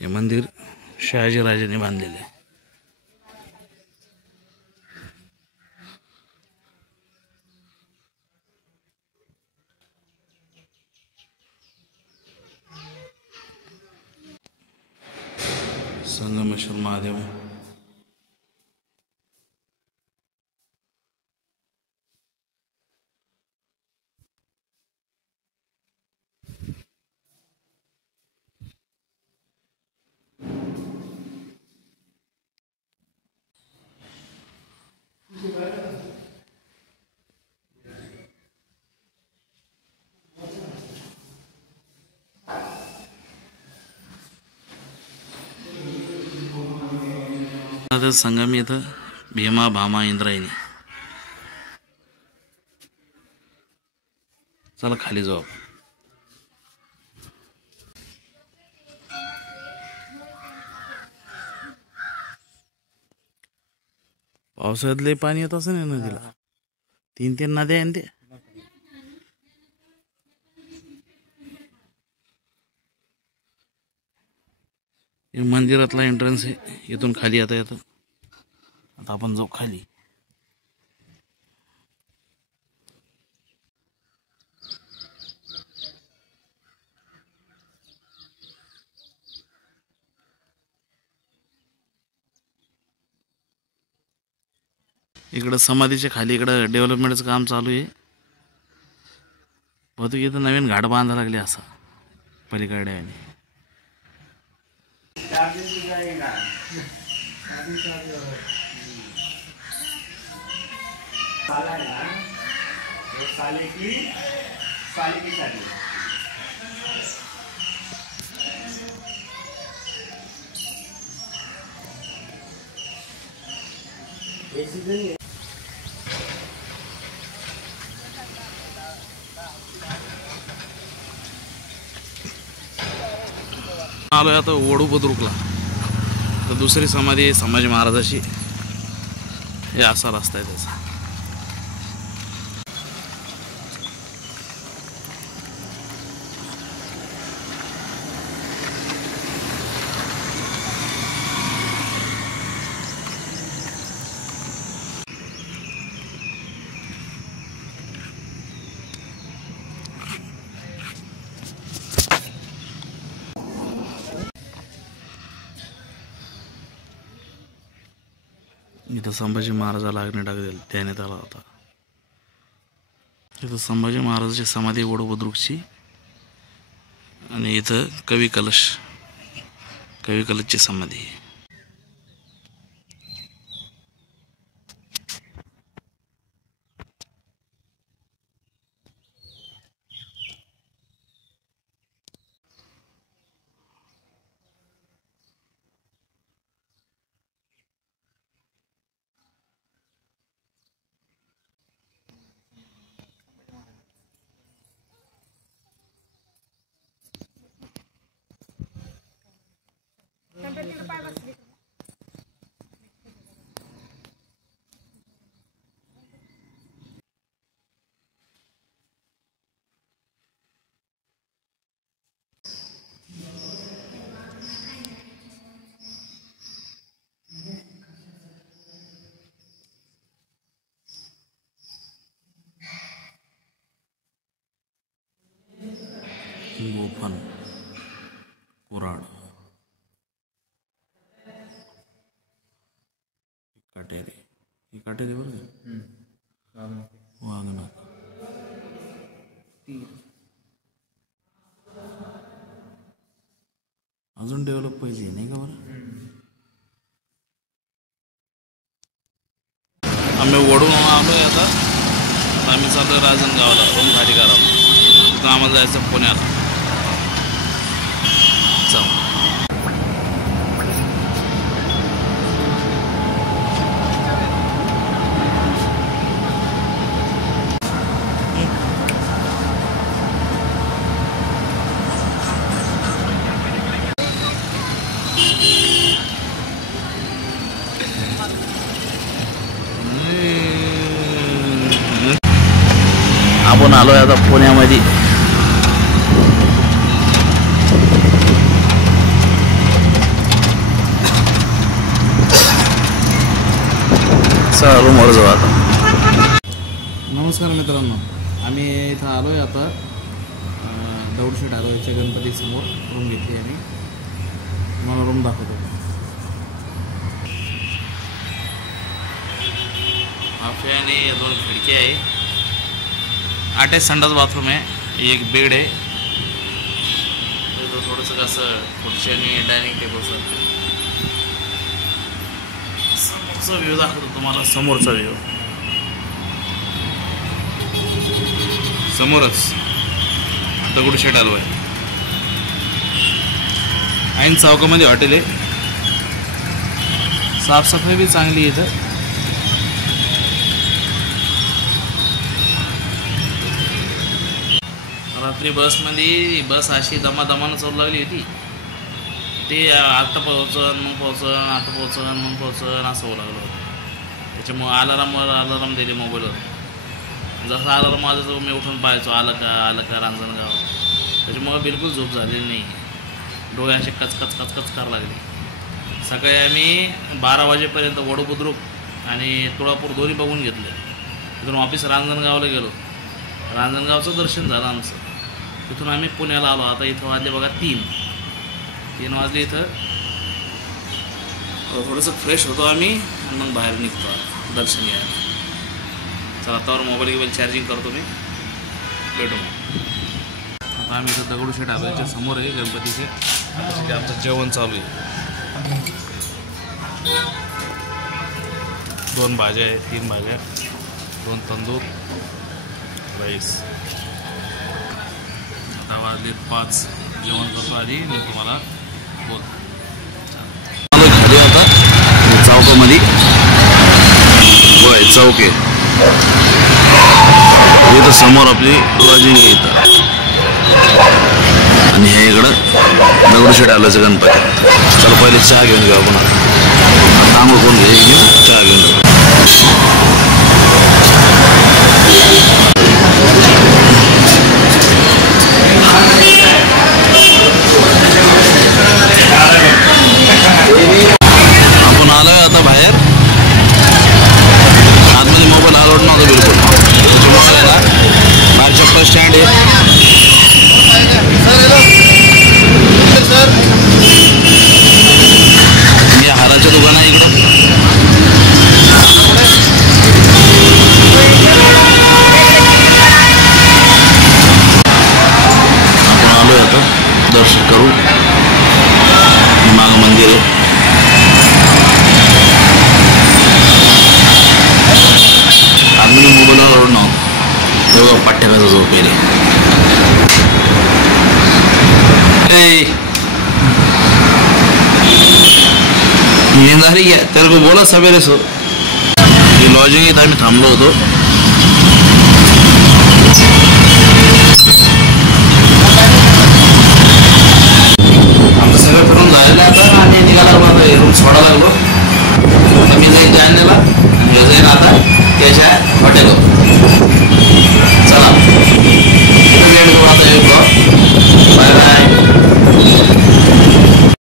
हे मंदिर शहाजीराजांनी बांधलेले. संगमेश्वर महादेव. संगम इथं भीमा भामा इंद्रायणी. चला खाली जाऊ. पावसाळ्यात लय पाणी येत असं नाही नदीला. 3 नद्या आहे ते. मंदिरातला एंट्रन्स आहे. इथून खाली आता येतं. आता आपण जाऊ खाली. इकडं समाधीच्या खाली इकडं डेव्हलपमेंटचं काम चालू आहे. बहुतेक इथं नवीन घाट बांधा लागले असं पलीकडे आहे. आलोय आता वडू बुद्रुकला. तर दुसरी समाधी आहे संभाजी महाराजाची. हे असा रस्ता आहे त्याचा. इथं संभाजी महाराजाला अग्नी देण्यात आला होता. इथं संभाजी महाराजाची समाधी वडू बुद्रुकची. आणि इथं कवी कलशची समाधी. गोफन कुराड काटेरी बरं वाघनाथ. अजून डेव्हलप पाहिजे नाही का बरं. आम्ही वडून आलोय आता. आम्ही चाललोय राजनगावला रूम खाली करावं. तिथं आम्हाला जायचं पुण्याला. चला. आपण आलो आहे आता पुण्यामध्ये. चला रूमवर जाऊ आता. नमस्कार मित्रांनो, आम्ही इथं आलो आहे आता दगडूशेठ हलवाईच्या गणपती समोर रूम घेतली आणि मला रूम दाखवतो. हा फॅन आहे, 2 खिडकी आहे, अटॅच संडास बाथरूम आहे, एक बेड आहे, थोडंसं कसं खुर्ची आणि डायनिंग टेबल सारखं. समोरचा व्ह्यू दाखवतो तुम्हाला. समोरचा व्ह्यू समोरच दगडूशेठ हलवाई. ऐन चौकामध्ये हॉटेल आहे. साफसफाई बी चांगली आहे इथं. रात्री बस अशी दमादमानं चालू लागली होती. ते आता पोहोचन मग असं होऊ लागलं होतं. त्याच्यामुळं अलाराम दिले मोबाईलवर. जसं अलाराम माझं तो मी उठून पाहायचो, आलं का रांजणगाव. त्याच्यामुळं बिलकुल झोप झालेली नाही. डोळे असे कचकच करायला लागले. सकाळी आम्ही 12 वाजेपर्यंत वडू बुद्रुक आणि तुळापूर दोन्ही बघून घेतले. तिथून ऑफिस रांजणगावला गेलो. रांजणगावचं दर्शन झालं आमचं. तिथून आम्ही पुण्याला आलो. आता इथं वाजले बघा 3 वाजले. इथं थोडंसं फ्रेश होतो आम्ही आणि मग बाहेर निघतो दर्शन घ्यायला. चला आतावर मोबाईल चार्जिंग करतो मी. भेटू मग. आता आम्ही इथं दगडूशेठ हलवाईच्या समोर आहे गणपतीचे. त्यासाठी आमचं जेवण चालू आहे. 2 भाज्या आहे, 3 भाज्या, 2 तंदूर, राईस. आता वाजले 5. जेवण करतो आधी मग तुम्हाला बोल. खाली आता चौकामध्ये होय चौक आहे. इथं समोर आपली लॉजिंग आहे इथं. आणि हे इकडं दगडूशेठ हलवाईचं गणपती. चला पहिले चहा घेऊन घेऊ आपण. आंघोळ करून घेऊ, चहा घेऊन घेऊ. आपण आलोय आता बाहेर. आतमध्ये मोबाईल अलाउड नव्हता बिलकुल. त्याच्यामुळे ना बाहेर चप्पल स्टँड आहे. या हाराचं दुकान आहे इकडं. आपण आलोय आता दर्शन करू. मागं मंदिर आहे. आतमध्ये मोबाईल अलाउड नव्हतं. तेव्हा पाठ्याकाचा जो पहिले नींद आली क्या तेरे को बोला सवेरे सो. ही लॉजिंग इथं आम्ही थांबलो होतो. आमचं सगळं फिरून झालेलं आता आणि निघाला माझा